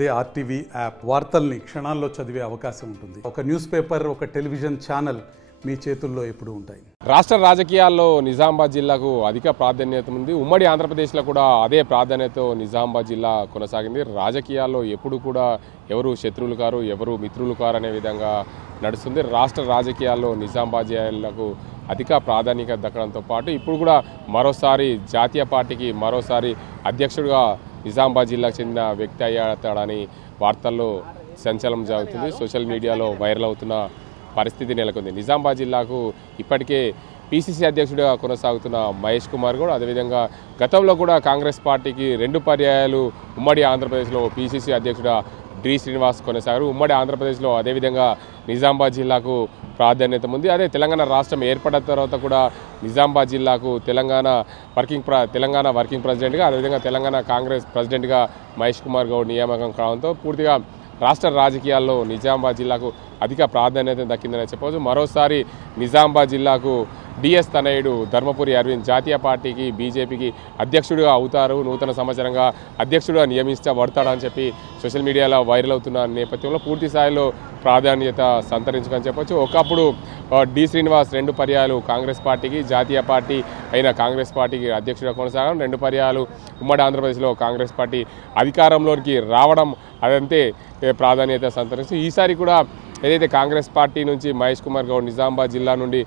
అదే RTV app వార్తల్ని క్షణాల్లో చదివే అవకాశం ఉంటుంది. ఒక న్యూస్ పేపర్, ఒక టెలివిజన్ ఛానల్ మీ చేతుల్లో ఎప్పుడూ ఉంటాయి. రాష్ట్ర రాజకీయాల్లో నిజామాబాద్ జిల్లాకు అధిక ప్రాధాన్యత ఉంది. ఉమ్మడి ఆంధ్రప్రదేశ్లో కూడా అదే ప్రాధాన్యతతో నిజామాబాద్ జిల్లా కొనసాగింది. రాజకీయాల్లో ఎప్పుడు కూడా ఎవరు శత్రువులు కారు, ఎవరు మిత్రులు కారు అనే విధంగా నడుస్తుంది. రాష్ట్ర రాజకీయాల్లో నిజామాబాద్ జిల్లాకు అధిక ప్రాధాన్యత దక్కడంతో పాటు ఇప్పుడు కూడా మరోసారి జాతీయ పార్టీకి మరోసారి అధ్యక్షుడిగా నిజామాబాద్ జిల్లాకు చెందిన వ్యక్తి అయ్యాడని వార్తల్లో సంచలనం జరుగుతుంది. సోషల్ మీడియాలో వైరల్ అవుతున్న పరిస్థితి నెలకొంది. నిజామాబాద్ జిల్లాకు ఇప్పటికే పిసిసి అధ్యక్షుడిగా కొనసాగుతున్న మహేష్ కుమార్ గౌడ్, అదేవిధంగా గతంలో కూడా కాంగ్రెస్ పార్టీకి 2 పర్యాయాలు ఉమ్మడి ఆంధ్రప్రదేశ్లో పిసిసి అధ్యక్షుడిగా డి శ్రీనివాస్ కొనసాగారు. ఉమ్మడి ఆంధ్రప్రదేశ్లో అదేవిధంగా నిజామాబాద్ జిల్లాకు ప్రాధాన్యత ఉంది. అదే తెలంగాణ రాష్ట్రం ఏర్పడిన తర్వాత కూడా నిజామాబాద్ జిల్లాకు తెలంగాణ వర్కింగ్ ప్రెసిడెంట్గా, అదేవిధంగా తెలంగాణ కాంగ్రెస్ ప్రెసిడెంట్గా మహేష్ కుమార్ గౌడ్ నియామకం కావడంతో పూర్తిగా రాష్ట్ర రాజకీయాల్లో నిజామాబాద్ జిల్లాకు అధిక ప్రాధాన్యత దక్కిందని చెప్పవచ్చు. మరోసారి నిజామాబాద్ జిల్లాకు డిఎస్ తనయుడు ధర్మపురి అరవింద్ జాతీయ పార్టీకి బీజేపీకి అధ్యక్షుడిగా అవుతారు, నూతన సంవత్సరంగా అధ్యక్షుడిగా నియమించబడతాడని చెప్పి సోషల్ మీడియాలో వైరల్ అవుతున్న నేపథ్యంలో పూర్తి స్థాయిలో ప్రాధాన్యత సంతరించుకొని చెప్పవచ్చు. ఒకప్పుడు డి శ్రీనివాస్ 2 పర్యాయాలు కాంగ్రెస్ పార్టీకి, జాతీయ పార్టీ అయిన కాంగ్రెస్ పార్టీకి అధ్యక్షుడిగా కొనసాగడం, 2 పర్యాయాలు ఉమ్మడి ఆంధ్రప్రదేశ్లో కాంగ్రెస్ పార్టీ అధికారంలోకి రావడం అదంతే ప్రాధాన్యత సంతరిస్తూ ఈసారి కూడా ఏదైతే కాంగ్రెస్ పార్టీ నుంచి మహేష్ కుమార్ గౌడ్ నిజామాబాద్ జిల్లా నుండి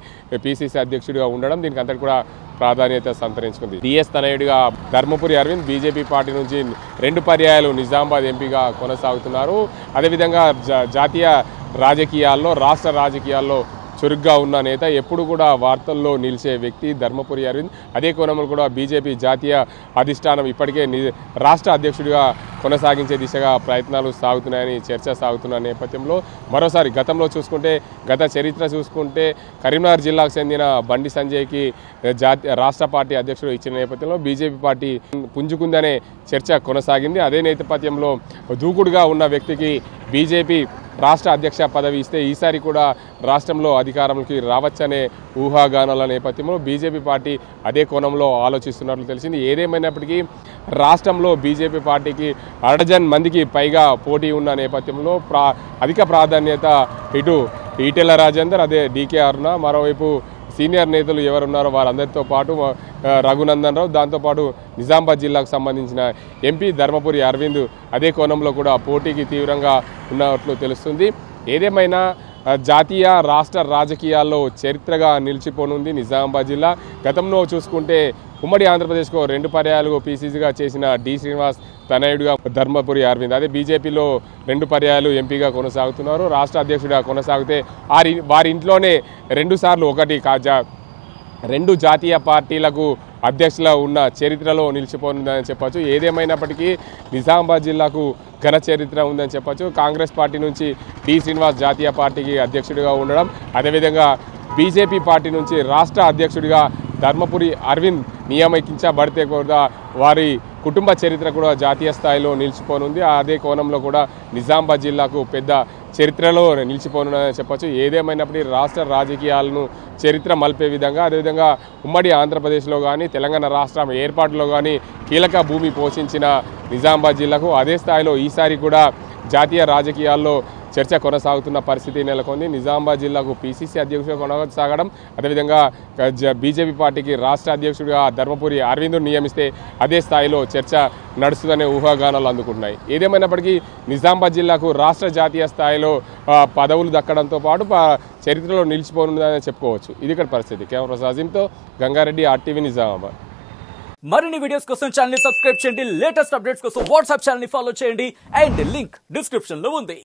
పిసిసి అధ్యక్షుడిగా ఉండడం దీనికి అంతటి కూడా ప్రాధాన్యత సంతరించుకుంది. డిఎస్ తనయుడిగా ధర్మపురి అరవింద్ బీజేపీ పార్టీ నుంచి 2 పర్యాయాలు నిజామాబాద్ ఎంపీగా కొనసాగుతున్నారు. అదేవిధంగా జాతీయ రాజకీయాల్లో, రాష్ట్ర రాజకీయాల్లో చురుగ్గా ఉన్న నేత, ఎప్పుడు కూడా వార్తల్లో నిలిచే వ్యక్తి ధర్మపురి అరవింద్. అదే కోణంలో కూడా బీజేపీ జాతీయ అధిష్టానం ఇప్పటికే రాష్ట్ర అధ్యక్షుడిగా కొనసాగించే దిశగా ప్రయత్నాలు సాగుతున్నాయని చర్చ సాగుతున్న నేపథ్యంలో మరోసారి గత చరిత్ర చూసుకుంటే కరీంనగర్ జిల్లాకు చెందిన బండి సంజయ్కి రాష్ట్ర పార్టీ అధ్యక్షుడు ఇచ్చిన నేపథ్యంలో బీజేపీ పార్టీ పుంజుకుందనే చర్చ కొనసాగింది. అదే నేపథ్యంలో దూకుడుగా ఉన్న వ్యక్తికి బీజేపీ రాష్ట్ర అధ్యక్ష పదవి ఇస్తే ఈసారి కూడా రాష్ట్రంలో అధికారంలోకి రావచ్చనే ఊహాగానాల నేపథ్యంలో బీజేపీ పార్టీ అదే కోణంలో ఆలోచిస్తున్నట్లు తెలిసింది. ఏదేమైనప్పటికీ రాష్ట్రంలో బీజేపీ పార్టీకి 1 మందికి పైగా పోటీ ఉన్న నేపథ్యంలో అధిక ప్రాధాన్యత ఇటు ఈటెల రాజేందర్, అదే డీకే అరుణ, మరోవైపు సీనియర్ నేతలు ఎవరున్నారో వారందరితో పాటు రఘునందన్ రావు, దాంతోపాటు నిజామాబాద్ జిల్లాకు సంబంధించిన ఎంపీ ధర్మపురి అరవింద్ అదే కోణంలో కూడా పోటీకి తీవ్రంగా ఉన్నట్లు తెలుస్తుంది. ఏదేమైనా జాతీయ రాష్ట్ర రాజకీయాల్లో చరిత్రగా నిలిచిపోనుంది నిజామాబాద్ జిల్లా. గతంలో చూసుకుంటే ఉమ్మడి ఆంధ్రప్రదేశ్కు 2 పర్యాయాలు పీసీసీగా చేసిన డి శ్రీనివాస్ తనయుడిగా ధర్మపురి అరవింద్, అదే బీజేపీలో 2 పర్యాయాలు ఎంపీగా కొనసాగుతున్నారు. రాష్ట్ర అధ్యక్షుడిగా కొనసాగితే వారి ఇంట్లోనే 2 సార్లు 2 జాతీయ పార్టీలకు అధ్యక్షుల ఉన్న చరిత్రలో నిలిచిపోతుందని చెప్పచ్చు. ఏదేమైనప్పటికీ నిజామాబాద్ జిల్లాకు ఘన చరిత్ర ఉందని చెప్పచ్చు. కాంగ్రెస్ పార్టీ నుంచి డి శ్రీనివాస్ జాతీయ పార్టీకి అధ్యక్షుడిగా ఉండడం, అదేవిధంగా బీజేపీ పార్టీ నుంచి రాష్ట్ర అధ్యక్షుడిగా ధర్మపురి అరవింద్ నియమించబడితే కూడా వారి కుటుంబ చరిత్ర కూడా జాతీయ స్థాయిలో నిలిచిపోనుంది. అదే కోణంలో కూడా నిజామాబాద్ జిల్లాకు పెద్ద చరిత్రలో నిలిచిపోనుందని చెప్పచ్చు. ఏదేమైనప్పటికీ రాష్ట్ర రాజకీయాలను చరిత్ర మలిపే విధంగా, అదేవిధంగా ఉమ్మడి ఆంధ్రప్రదేశ్లో కానీ తెలంగాణ రాష్ట్రం ఏర్పాటులో కానీ కీలక భూమి పోషించిన నిజామాబాద్ జిల్లాకు అదే స్థాయిలో ఈసారి కూడా జాతీయ రాజకీయాల్లో చర్చ కొనసాగుతున్న పరిస్థితి నెలకొంది. నిజామాబాద్ జిల్లాకు పిసిసి అధ్యక్షుడిగా కొనసాగడం, అదేవిధంగా బీజేపీ పార్టీకి రాష్ట్ర అధ్యక్షుడిగా ధర్మపురి అరవింద్ నియమిస్తే అదే స్థాయిలో చర్చ నడుస్తుందనే ఊహాగానాలు అందుకుంటున్నాయి. ఏదేమైనప్పటికీ నిజామాబాద్ జిల్లాకు రాష్ట్ర జాతీయ స్థాయిలో పదవులు దక్కడంతో పాటు చరిత్రలో నిలిచిపోనుందని చెప్పుకోవచ్చు. ఇది ఇక్కడ పరిస్థితి. కెమెరా ప్రసాద్తో గంగారెడ్డి, ఆర్టీవీ, నిజామాబాద్. మరిన్ని వీడియోస్ కోసం ఛానల్ ని సబ్స్క్రైబ్ చేయండి. లేటెస్ట్ అప్డేట్స్ కోసం వాట్సాప్ ఛానల్ ని ఫాలో చేయండి. అండ్ లింక్ డిస్క్రిప్షన్ లో ఉంది.